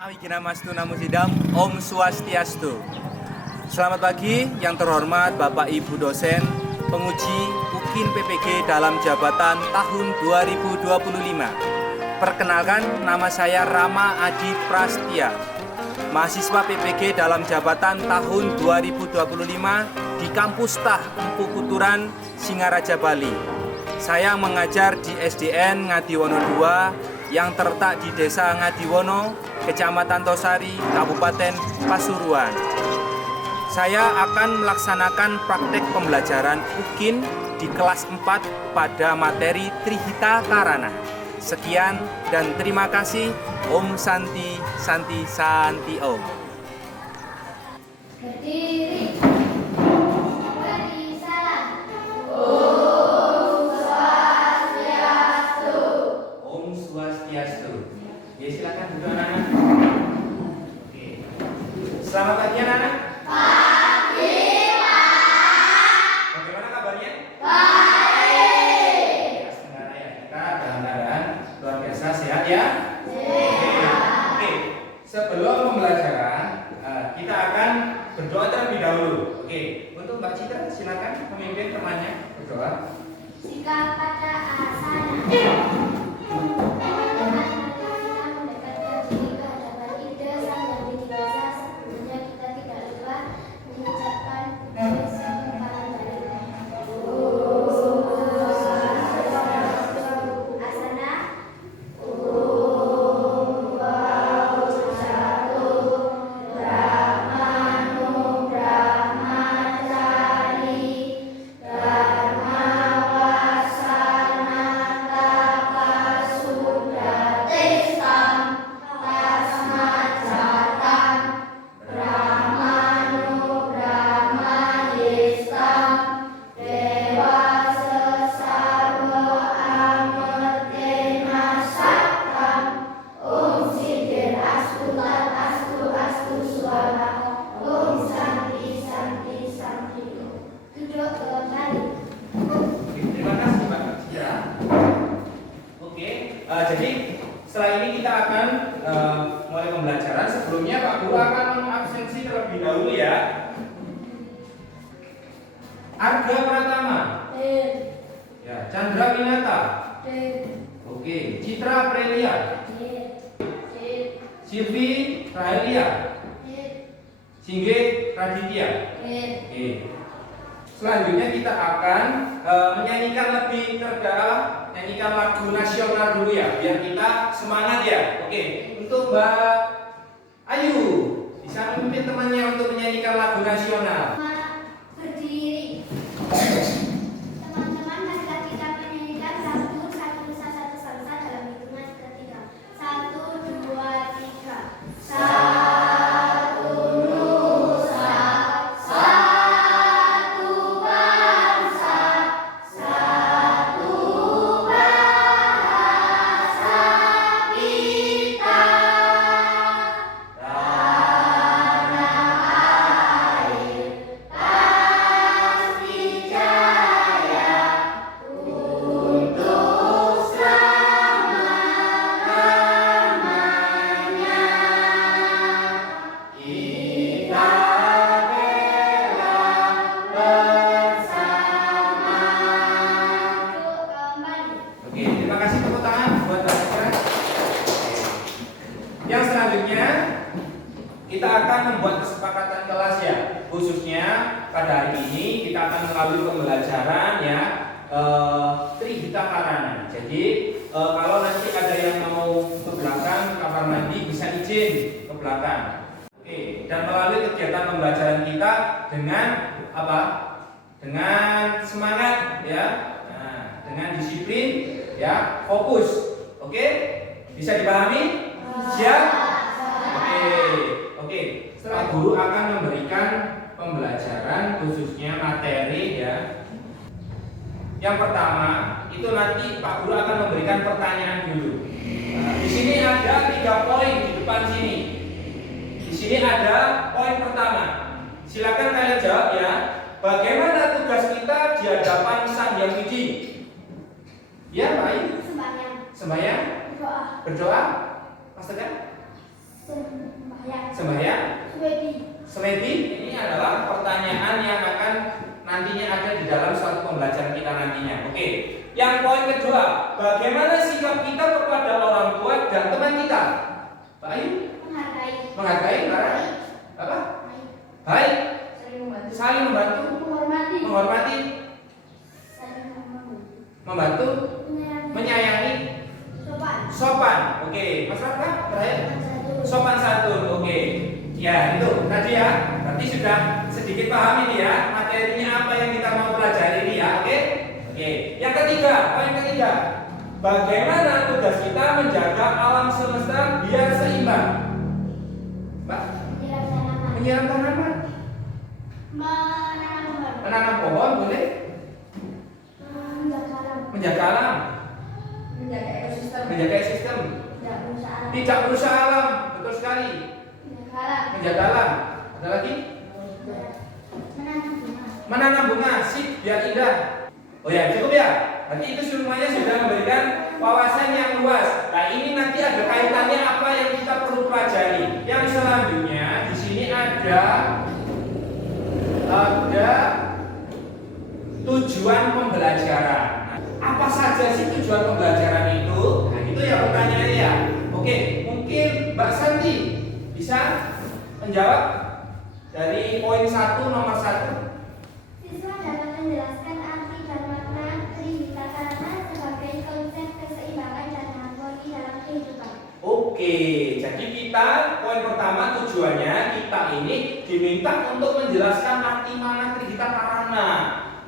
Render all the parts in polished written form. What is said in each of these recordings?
Awigiramastu Namusidam, Om Swastiastu. Selamat pagi yang terhormat Bapak Ibu dosen, penguji UKIN PPG dalam jabatan tahun 2025. Perkenalkan, nama saya Rama Adi Prastia, mahasiswa PPG dalam jabatan tahun 2025 di kampus TAH Empu Kuturan, Singaraja, Bali. Saya mengajar di SDN Ngadiwono II yang terletak di Desa Ngadiwono, Kecamatan Tosari, Kabupaten Pasuruan. Saya akan melaksanakan praktek pembelajaran UKIN di kelas 4 pada materi Trihita Karana. Sekian dan terima kasih. Om Santi Santi Santi Om. Berdiri. Beri salam. Om Swastiastu. Ya, silakan duduk anak-anak. Oke. Selamat pagi anak-anak. Pagi, Pak. Bagaimana kabarnya? Baik. Ya, sebenarnya ya, kita dalam keadaan luar biasa sehat ya. Oke. Sebelum pembelajaran, kita akan berdoa terlebih dahulu. Oke. Untuk Mbak Citra, silakan memimpin temannya berdoa. Sikap pada asana. Jadi setelah ini kita akan mulai pembelajaran. Sebelumnya Pak Guru akan mengabsensi terlebih dahulu ya. Arga Pratama. Ya, Chandra Winata. Oke, Citra Prelia. Silvi Rahelia. Singgih Raditya. Oke. Selanjutnya kita akan menyanyikan lebih terdalam, nyanyikan lagu nasional dulu ya, biar kita semangat ya. Oke, untuk Mbak Ayu bisa memimpin temannya untuk menyanyikan lagu nasional. Berdiri. Teman-teman, marilah kita menyanyikan satu satu salsa dalam hitungan ketiga. 1, 2, 3. Satu nusa, satu bangsa, satu bahasa kita. Tanah air pasti jaya untuk selama-lamanya. Kita bela bersama. Kembali. Oke, terima kasih tepuk tangan buat Mbak Citra. Yang selanjutnya kita akan membuat kesepakatan kelas ya, khususnya pada hari ini kita akan melalui pembelajaran ya Trihita Karana. Jadi kalau nanti ada yang mau ke belakang kamar mandi bisa izin ke belakang. Oke, dan melalui kegiatan pembelajaran kita dengan apa? Dengan semangat ya, nah, dengan disiplin ya, fokus. Oke, bisa dipahami? Siap? Oke. Setelah guru akan memberikan pembelajaran khususnya materi ya. Yang pertama itu nanti Pak Guru akan memberikan pertanyaan dulu. Nah, di sini ada 3 poin di depan sini. Di sini ada poin pertama. Silakan kalian jawab ya. Bagaimana tugas kita di hadapan Sang Hyang Widi? Ya, baik. Sembahyang. Sembahyang, Doa. berdoa, Mas Tegar? Sembahyang? Semedi, ini adalah pertanyaan yang akan nantinya ada di dalam suatu pembelajaran kita nantinya. Oke. Yang poin kedua, bagaimana sikap kita kepada orang tua dan teman kita? Pak Ayu? Menghargai, Lara? Apa? Baik. Saling membantu. Menghormati. Membantu. Menyayangi. Sopan. Oke. Mas Rafa, terakhir. Sopan santun. Oke. Ya, itu tadi ya. Berarti sudah sedikit paham ini ya, materinya apa yang kita mau pelajari ini ya. Oke? Oke. Yang ketiga, poin ketiga. Bagaimana tugas kita menjaga alam semesta biar seimbang? Mbak? Menyiram tanaman. Menanam pohon boleh? Menjaga alam. Menjaga ekosistem. Tidak merusak alam. Betul sekali. Menjaga alam. Ada lagi? Menanam bunga. Sip, biar indah. Oh ya, cukup ya. Nanti itu semuanya sudah memberikan wawasan yang luas. Nah, ini nanti ada kaitannya apa yang kita perlu pelajari. Yang selanjutnya di sini ada tujuan pembelajaran. Nah, apa saja sih tujuan pembelajaran itu? Nah, itu ya pertanyaannya ya. Oke, mungkin Mbak Santi bisa menjawab dari poin 1 nomor 1. Siswa dapat menjelaskan arti dan makna Trihita Karana sebagai konsep keseimbangan dan harmoni dalam kehidupan. Oke, jadi kita poin pertama tujuannya kita ini diminta untuk menjelaskan arti makna Trihita Karana.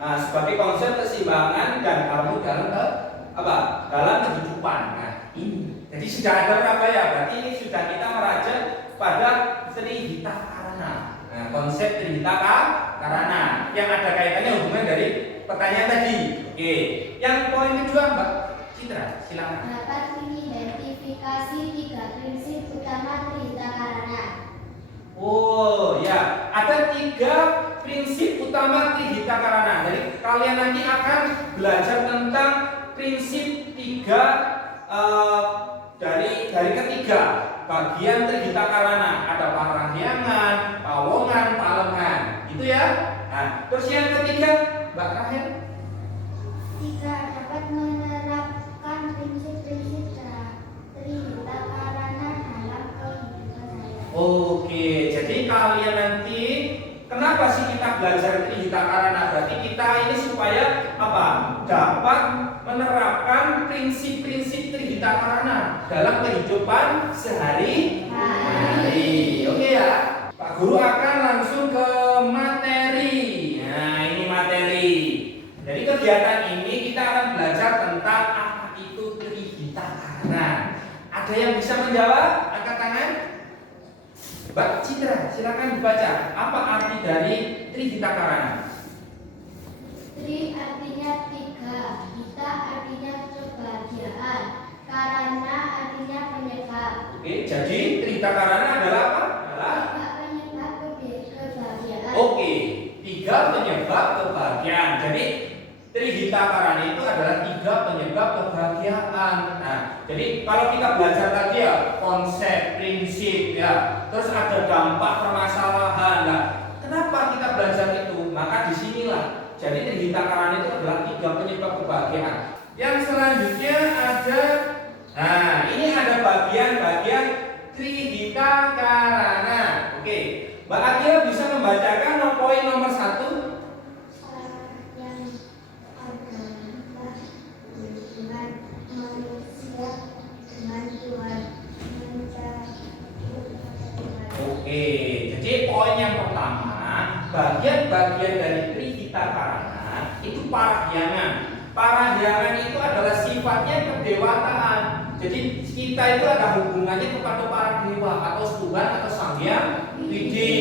Nah, sebagai konsep keseimbangan dan harmoni dalam dalam kehidupan. Nah, ini. Jadi sudah ada berapa ya? Berarti ini sudah kita meraja pada Trihita Karana. Nah, konsep Trihita Karana yang ada kaitannya hubungan dari pertanyaan tadi. Oke. Yang poin kedua, Mbak Citra, silakan. Dapat mengidentifikasi 3 prinsip utama Trihita Karana. Oh ya, ada 3 prinsip utama Trihita Karana. Jadi kalian nanti akan belajar tentang prinsip 3 dari ketiga bagian Trihita Karana. Ada parahyangan, pawongan, palengan, gitu ya. Nah, terus yang ketiga, Mbak Rahel. 3. Dapat menerapkan prinsip-prinsip Trihita Karana dalam kehidupan saya. Oke, jadi kalian nanti kenapa sih kita belajar Trihita Karana? Berarti kita ini supaya apa? Dapat menerapkan prinsip-prinsip Trihita Karana dalam kehidupan sehari-hari. Oke ya. Pak Guru akan langsung ke materi. Nah, ini materi. Jadi kegiatan ini kita akan belajar tentang apa itu Trihita Karana. Ada yang bisa menjawab? Angkat tangan. Mbak Citra, silakan dibaca. Apa arti dari Trihita Karana? Tri artinya 3, Hita artinya kebahagiaan, Karana artinya penyebab. Oke, jadi Trihita Karana adalah apa? Adalah 3 penyebab kebahagiaan. Oke, 3 penyebab kebahagiaan. Jadi Trihita Karana itu adalah 3 penyebab kebahagiaan. Nah, jadi kalau kita belajar tadi ya konsep, prinsip ya, terus ada dampak permasalahan. Nah, kenapa kita belajar itu? Maka disinilah. Jadi Trihita Karana itu adalah 3 penyebab kebahagiaan. Yang selanjutnya ada, nah ini ada bagian-bagian Trihita Karana. Oke, Mbak Agia bisa membacakan poin nomor 1. Yang adalah hubungan manusia dengan Tuhan, mencari Tuhan. Oke, jadi poin yang pertama, bagian-bagian dari Trihita Karana itu parahyangan. Parahyangan itu adalah sifatnya kedewatan. Jadi kita itu ada hubungannya kepada para dewa atau Tuhan atau Sang Hyang Widi.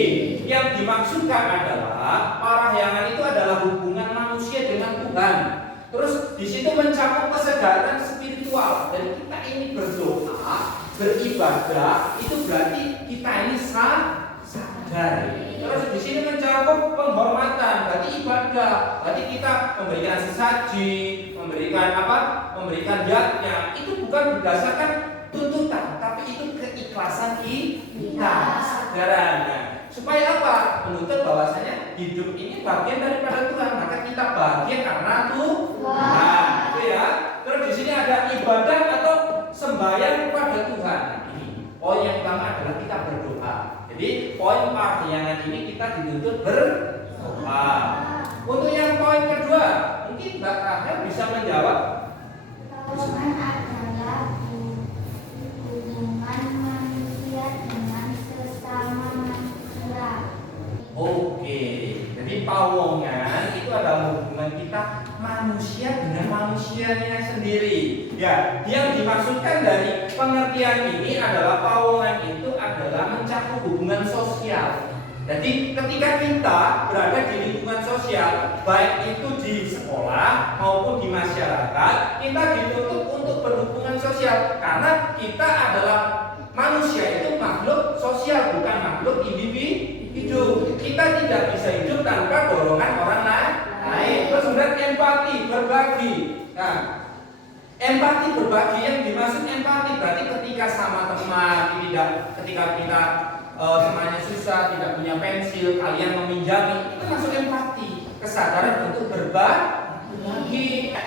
Yang dimaksudkan adalah parahyangan itu adalah hubungan manusia dengan Tuhan. Terus di situ mencakup kesadaran spiritual. Dan kita ini berdoa, beribadah, itu berarti kita ini sadar. Terus di sini mencakup penghormatan, berarti ibadah. Berarti kita memberikan sesaji, memberikan apa? Memberikan yatnya. Itu bukan berdasarkan tuntutan, tapi itu keikhlasan ajaran. Nah, supaya apa? Menuntut bahwasanya hidup ini bagian daripada Tuhan, maka kita bahagia karena Tuhan. Itu ya. Terus di sini ada ibadah atau sembahyang kepada Tuhan. Nah, ini poin yang pertama adalah kita berdoa. Jadi poin parahyangan ini kita dituntut berdoa. Untuk yang poin kedua, mungkin Mbak Rahel bisa menjawab. Tuhan adalah hubungan manusia dengan sesama manusia. Oke, jadi pawongan itu adalah hubungan kita manusia dengan manusianya sendiri. Ya, yang dimaksudkan dari pengertian ini adalah pawongan itu adalah mencakup hubungan sosial. Jadi ketika kita berada di lingkungan sosial, baik itu di sekolah maupun di masyarakat, kita dituntut untuk berhubungan sosial karena kita adalah manusia itu makhluk sosial, bukan makhluk individu. Kita tidak bisa hidup tanpa dorongan orang lain. Terus kemudian empati, berbagi. Nah, empati berbagi yang dimaksud empati berarti ketika sama teman, ketika kita temannya susah, tidak punya pensil, kalian meminjami, itu masuk empati, kesadaran untuk berbagi.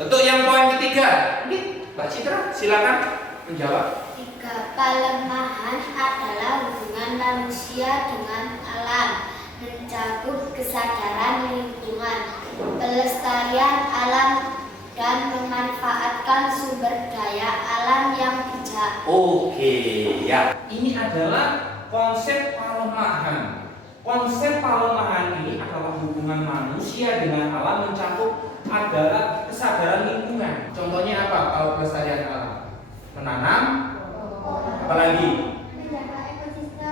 Untuk yang poin ketiga, ini Mbak Citra silakan menjawab. 3. Pelemahan adalah hubungan manusia dengan alam, mencakup kesadaran lingkungan, pelestarian alam, dan memanfaatkan sumber daya alam yang bijak. Oke, ya. Ini adalah konsep pelemahan. Konsep pelemahan ini adalah hubungan manusia dengan alam, mencakup adalah kesadaran lingkungan. Contohnya apa kalau pelestarian alam? Menanam, apalagi?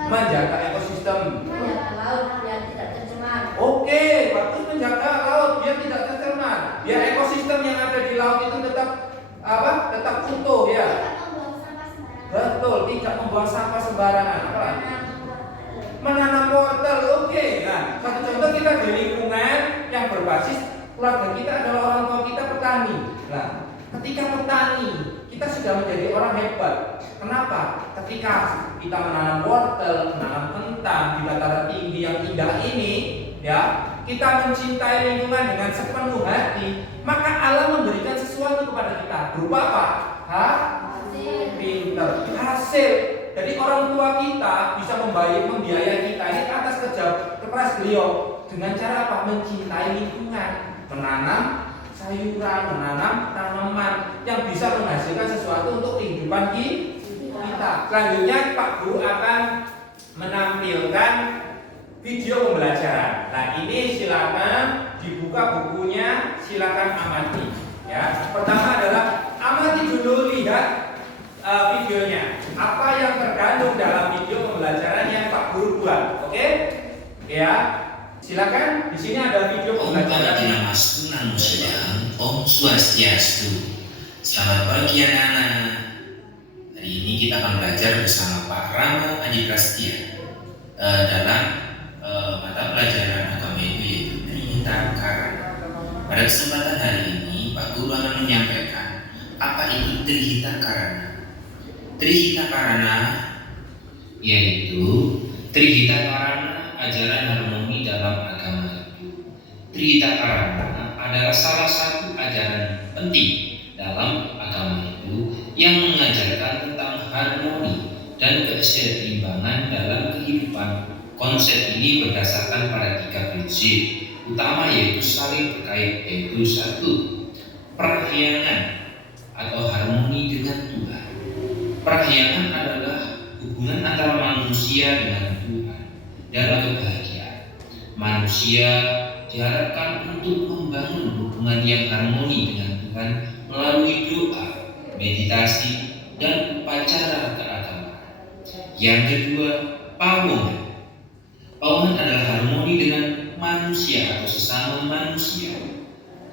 Menjaga ekosistem. Menjaga laut biar tidak tercemar. Oke, bagus, menjaga laut biar tidak tercemar. Biar ekosistem yang ada di laut itu tetap Tetap utuh ya. Betul, tidak membuang sampah sembarangan. Apalagi? Menanam wortel. Oke. Nah, satu contoh kita di lingkungan yang berbasis keluarga kita adalah orang tua kita petani. Nah, ketika petani, kita sudah menjadi orang hebat. Kenapa? Ketika kita menanam wortel, menanam kentang di dataran tinggi yang indah ini, ya, kita mencintai lingkungan dengan sepenuh hati, maka alam memberikan sesuatu kepada kita. Berupa apa? Pinter, hasil. Jadi orang tua kita bisa membiayai kita ini atas kerja keras beliau dengan cara apa? Mencintai lingkungan, menanam sayuran, menanam tanaman yang bisa menghasilkan sesuatu untuk kehidupan kita. Selanjutnya Pak Guru akan menampilkan video pembelajaran. Nah, ini silakan dibuka bukunya, silakan amati. Ya, pertama adalah amati dulu, lihat videonya. Apa yang terkandung dalam video pembelajaran yang Pak Guru buat? Oke? Ya, silakan. Di sini ada video pembelajaran. Namastu Namo Sedang, Om Swastiastu. Selamat pagi anak-anak. Hari ini kita akan belajar bersama Pak Rama Adi Prasetya dalam mata pelajaran agama itu yaitu Trihita Karana. Pada kesempatan hari ini Pak Guru akan menyampaikan apa itu Trihita Karana. Trihita Karana yaitu Trihita Karana ajaran harmoni dalam agama itu. Trihita Karana adalah salah satu ajaran penting dalam agama itu yang mengajarkan tentang harmoni dan keseimbangan dalam kehidupan. Konsep ini berdasarkan pada 3 prinsip utama yaitu saling terkait, yaitu 1. Perahyangan atau harmoni dengan Tuhan. Perahyangan adalah hubungan antara manusia dengan Tuhan dalam kebahagiaan. Manusia diharapkan untuk membangun hubungan yang harmoni dengan Tuhan melalui doa, meditasi, dan upacara keagamaan. Yang kedua, pawongan. Pawongan adalah harmoni dengan manusia atau sesama manusia.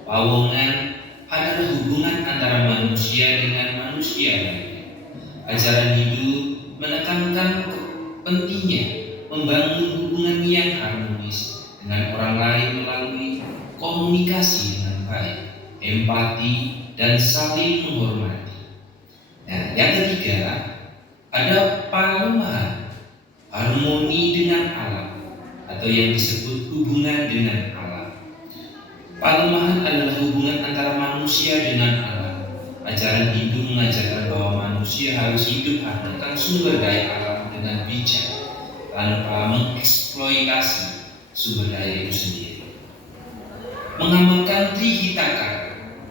Pawongan adalah hubungan antara manusia dengan manusia lainnya. Ajaran hidup menekankan pentingnya membangun hubungan yang harmonis dengan orang lain melalui komunikasi dengan baik, empati, dan saling menghormati. Nah, yang ketiga ada pelemahan. harmoni dengan alam atau yang disebut hubungan dengan alam. Palemahan adalah hubungan antara manusia dengan alam. Ajaran Hindu mengajarkan bahwa manusia harus hidup menggunakan sumber daya alam dengan bijak tanpa mengeksploitasi sumber daya itu sendiri. Mengamalkan Trihitaka.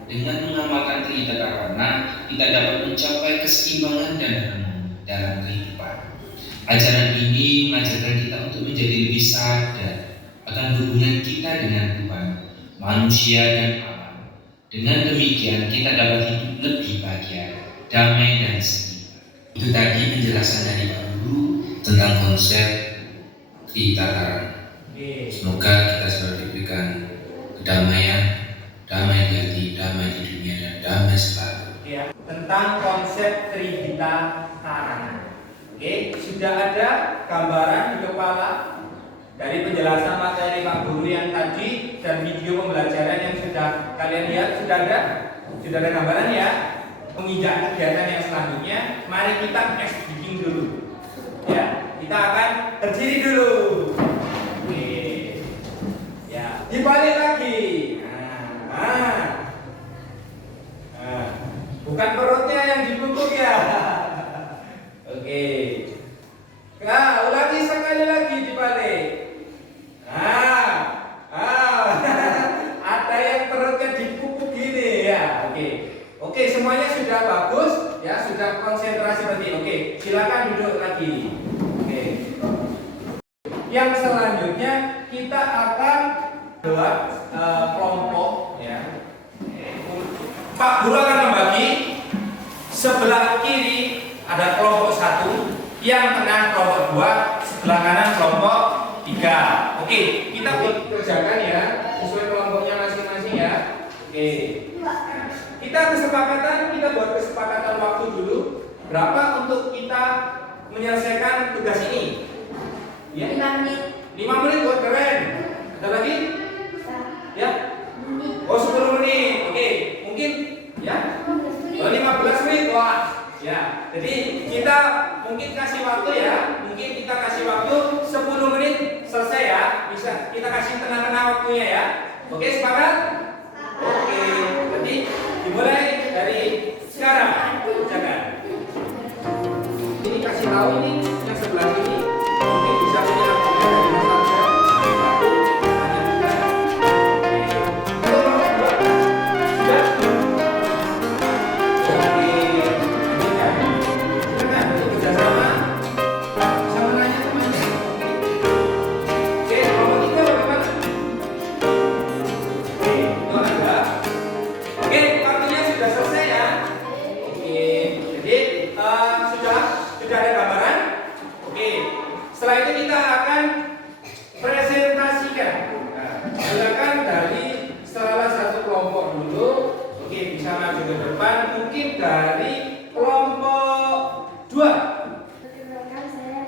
Dengan mengamalkan Trihitaka kita dapat mencapai keseimbangan dan harmoni dalam kehidupan. Ajaran ini mengajarkan kita untuk menjadi lebih sadar akan hubungan kita dengan Tuhan, manusia dan alam. Dengan demikian kita dapat hidup lebih bahagia, damai dan seimbang. Itu tadi penjelasan dari Pak Guru tentang konsep Trihitaka. Semoga kita selalu diberikan kedamaian, damai di hati, damai di dunia, dan damai selalu. Ya, tentang konsep Trihitaka. Oke, sudah ada gambaran di kepala dari penjelasan materi Pak Guru yang tadi dan video pembelajaran yang sudah kalian lihat, sudah ada gambaran ya. Menginjak kegiatan yang selanjutnya, mari kita speaking dulu. Ya, kita akan berdiri dulu. Oke. Ya, dibalik lagi. Bukan perutnya yang dibungkuk ya. Oke. Nah, ulangi sekali lagi dibalik. Ada yang perutnya dipupuk gini ya. Oke, semuanya sudah bagus ya, sudah konsentrasi berarti. Oke, silakan duduk lagi. Oke. Yang selanjutnya kita akan buat kelompok ya. Pak Guru akan membagi sebelah kiri ada kelompok 1, yang tengah kelompok 2, sebelah kanan kelompok 3. Oke, kita kerjakan ya sesuai kelompoknya masing-masing ya. Oke. Kita buat kesepakatan waktu dulu. Berapa untuk kita menyelesaikan tugas ini? Ya. 5 menit. 5 menit buat keren. Ada lagi? Ya. Oh, 10 menit. Oke, mungkin ya. 15 menit. Wah. Ya. Jadi kita mungkin kasih waktu ya. Mungkin kita kasih waktu 10 menit selesai ya. Bisa kita kasih tengah-tengah waktunya ya. Oke, sepakat? Oke. Berarti dimulai dari sekarang. Jangan. Ini kasih tahu ini yang sebelah ini mungkin bisa punya dari sudah ada gambaran. Oke, setelah itu kita akan presentasikan. Silakan dari salah satu kelompok dulu. Oke, bisa maju ke depan. Mungkin dari kelompok 2. Perkenalkan, saya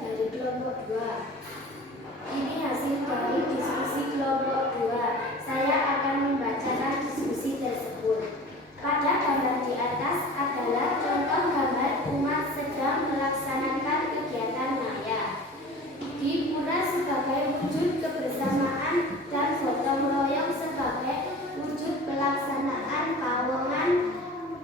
dari kelompok 2. Ini hasil dari diskusi kelompok 2. Saya akan membacakan diskusi tersebut. Pada gambar di atas adalah contoh gambar umat sedang melaksanakan kegiatan maya di pura sebagai wujud kebersamaan dan gotong royong sebagai wujud pelaksanaan pawongan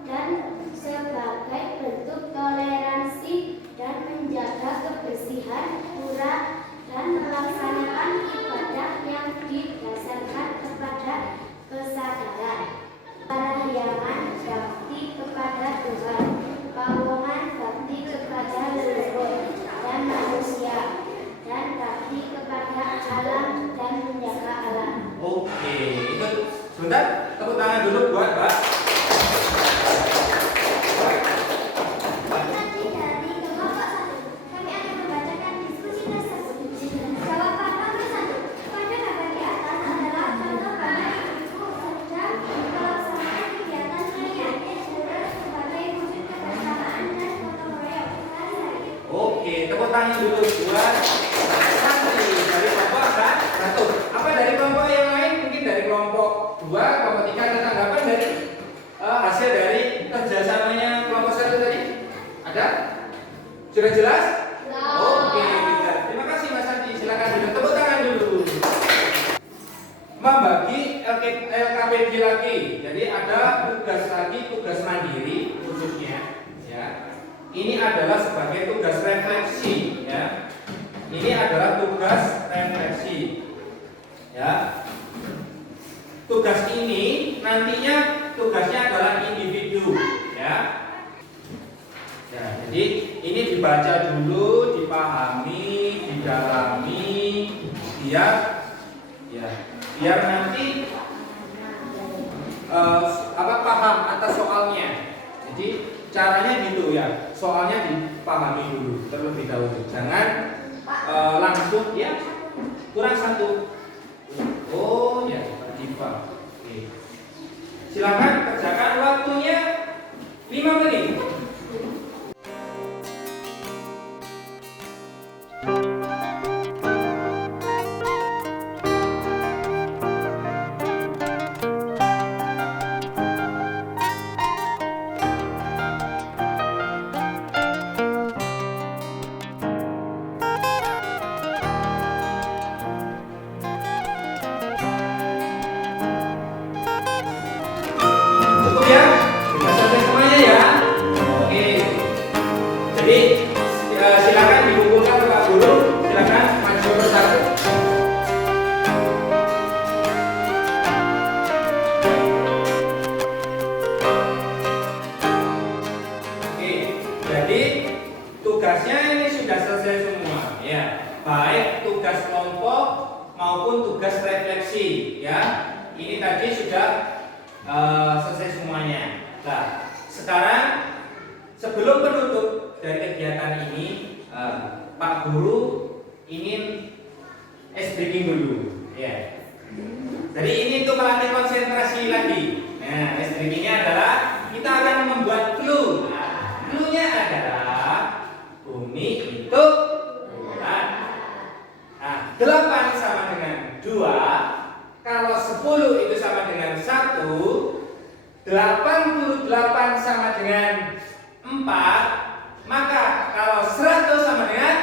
dan sebagai bentuk toleransi dan menjaga kebersihan pura dan melaksanakan ibadah yang didasarkan kepada kesadaran. Parahyangan bakti kepada Tuhan, pawongan bakti kepada leluhur dan manusia, dan bakti kepada alam dan menjaga alam. Oke, itu sebentar, tepuk tangan dulu buat Mbak. Nanti dari kelompok 1, kami akan membacakan diskusi tersebut. Jawaban nomor 1. Pada gambar di atas adalah contoh gambar ibu sedang melaksanakan kegiatan maya sebagai wujud kebersamaan dan gotong royong. Oke, tepuk tangan dulu buat santri dari kelompok 1. Apa dari kelompok yang lain? Mungkin dari kelompok 2, kelompok 3 ada tanggapan dari hasil dari kerjasamanya kelompok 1 tadi? Ada? Sudah jelas? Oke. tugas refleksi. Ya. Tugas ini nantinya tugasnya adalah individu, ya. Ya, jadi ini dibaca dulu, dipahami, didalami, biar nanti paham atas soalnya. Jadi caranya gitu ya, soalnya dipahami dulu terlebih dahulu. Jangan langsung ya kurang satu. Oh ya, Pak Diva. Oke. Silakan kerjakan, waktunya 5 menit. Cukup ya? Sudah selesai semuanya ya? Oke. Jadi silakan dikumpulkan ke Pak Guru. Silakan maju persatu. Oke. Jadi tugasnya ini sudah selesai semua ya. Baik tugas kelompok maupun tugas refleksi ya. Ini tadi sudah selesai semuanya. Nah, sekarang sebelum penutup dari kegiatan ini, Pak Guru ingin ice breaking dulu, ya. Jadi ini untuk melatih konsentrasi lagi. Nah, ice breakingnya adalah kita akan membuat clue. Clue-nya adalah bumi itu bulat. Nah, 8 sama dengan 2. Kalau 10 itu sama dengan 1, 88 sama dengan 4, maka kalau 100 sama dengan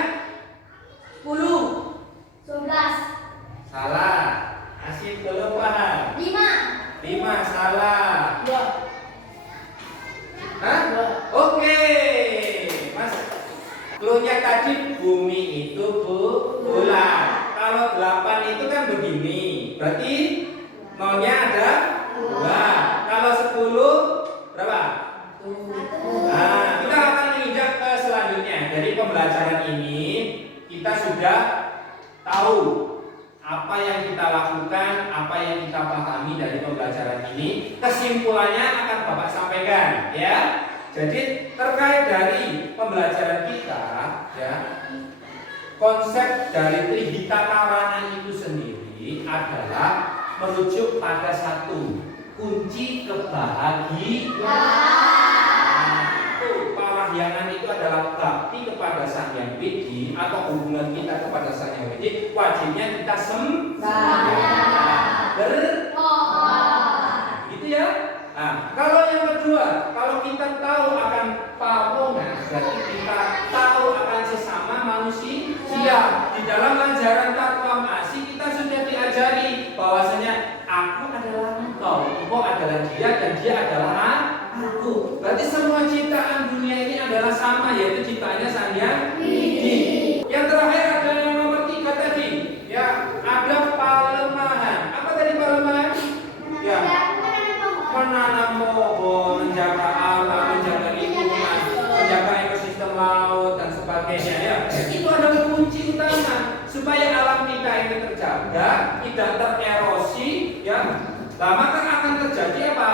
10. 11. Salah. Masih belum paham. 5. Salah. 2. Hah? Oke. Mas, clue-nya tadi bumi itu bulat. Kalau 8 itu kan begini. Berarti nolnya ada 2. Kalau 10 berapa? 1. Nah, kita akan menginjak ke selanjutnya. Dari pembelajaran ini kita sudah tahu apa yang kita lakukan, apa yang kita pahami dari pembelajaran ini. Kesimpulannya akan Bapak sampaikan, ya. Jadi terkait dari pembelajaran kita, ya, konsep dari Trihita itu sendiri adalah merujuk pada satu kunci kebahagiaan. Parahyangan itu adalah bakti kepada Sang Hyang Widi atau hubungan kita kepada Sang Hyang Widi. Wajibnya kita gitu ya. Nah, kalau yang kedua, kalau kita tahu akan pawongan, berarti kita tahu akan sesama manusia. Di dalam ajaran Tattwa Asi kita sudah diajari bahwasanya aku adalah engkau adalah dia, dan dia adalah aku. Berarti semua ciptaan dunia ini adalah sama, yaitu ciptaannya Sang Hyang Widi. Yang terakhir ada yang nomor 3 tadi, ya, ada palemahan. Apa tadi palemahan? Ya, menanam pohon, menjaga alam, menjaga lingkungan, menjaga ekosistem laut dan sebagainya, ya. Itu adalah kunci utama supaya alam kita ini terjaga, tidak tererosi, ya. Nah, maka akan terjadi apa?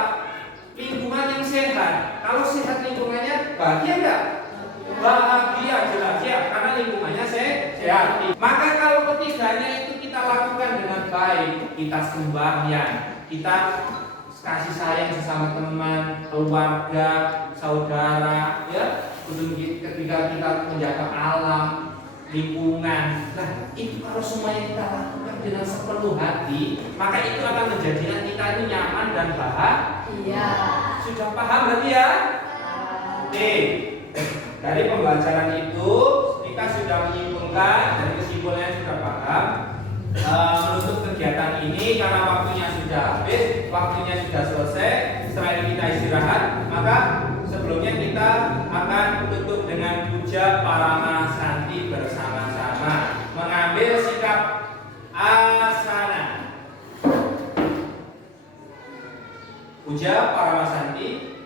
Lingkungan yang sehat. Kalau sehat lingkungannya, bahagia enggak? Bahagia, jelas ya, karena lingkungannya sehat. Maka kalau ketiganya itu kita lakukan dengan baik, kita sembahyang, kita kasih sayang sesama teman, keluarga, saudara, ya. Ketika kita menjaga alam, lingkungan. Nah, itu kalau semuanya kita lakukan dengan sepenuh hati, maka itu akan menjadikan kita itu nyaman dan bahagia. Sudah paham berarti ya? Oke. Dari pembelajaran itu kita sudah menyimpulkan, dari kesimpulannya sudah paham. Menutup kegiatan ini karena waktunya sudah habis, waktunya sudah selesai. Setelah ini kita istirahat, maka sebelumnya kita akan tutup dengan puja Parama Santi bersama-sama, mengambil sikap Puja Paramasanti